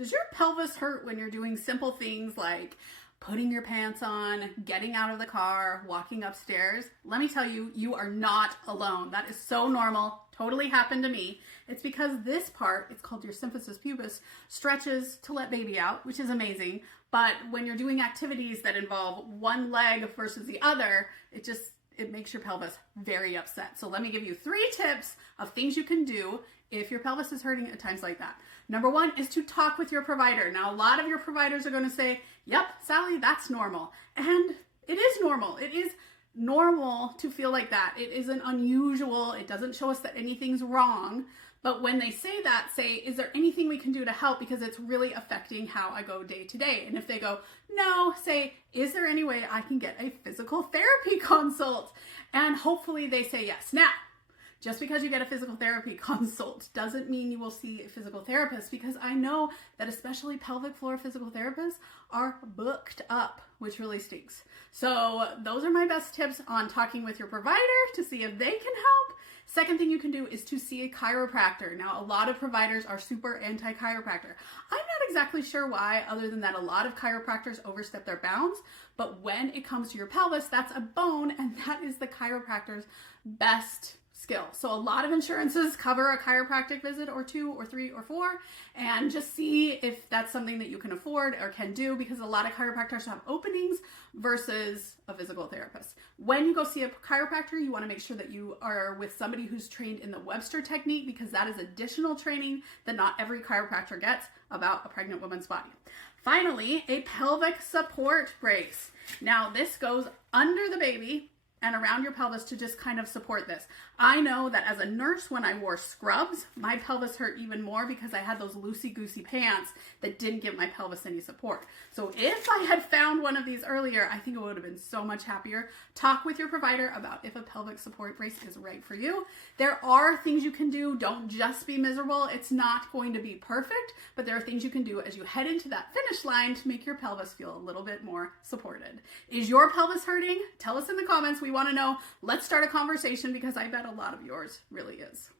Does your pelvis hurt when you're doing simple things like putting your pants on, getting out of the car, walking upstairs? Let me tell you, you are not alone. That is so normal. Totally happened to me. It's because this part, it's called your symphysis pubis, stretches to let baby out, which is amazing. But when you're doing activities that involve one leg versus the other, it makes your pelvis very upset. So let me give you 3 tips of things you can do if your pelvis is hurting at times like that. Number 1 is to talk with your provider. Now, a lot of your providers are going to say, yep, Sally, that's normal. And it is normal. It is normal to feel like that. It isn't unusual. It doesn't show us that anything's wrong. But when they say that, say, is there anything we can do to help because it's really affecting how I go day to day? And if they go, no, say, is there any way I can get a physical therapy consult? And hopefully they say yes. Now, just because you get a physical therapy consult doesn't mean you will see a physical therapist, because I know that especially pelvic floor physical therapists are booked up, which really stinks. So those are my best tips on talking with your provider to see if they can help. Second thing you can do is to see a chiropractor. Now, a lot of providers are super anti-chiropractor. I'm not exactly sure why, other than that a lot of chiropractors overstep their bounds. But when it comes to your pelvis, that's a bone, and that is the chiropractor's best skill. So a lot of insurances cover a chiropractic visit or 2 or 3 or 4, and just see if that's something that you can afford or can do, because a lot of chiropractors have openings versus a physical therapist. When you go see a chiropractor, you want to make sure that you are with somebody who's trained in the Webster technique, because that is additional training that not every chiropractor gets about a pregnant woman's body. Finally, a pelvic support brace. Now, this goes under the baby and around your pelvis to just kind of support this. I know that as a nurse, when I wore scrubs, my pelvis hurt even more because I had those loosey-goosey pants that didn't give my pelvis any support. So if I had found one of these earlier, I think I would have been so much happier. Talk with your provider about if a pelvic support brace is right for you. There are things you can do. Don't just be miserable. It's not going to be perfect, but there are things you can do as you head into that finish line to make your pelvis feel a little bit more supported. Is your pelvis hurting? Tell us in the comments. We want to know. Let's start a conversation, because I bet a lot of yours really is.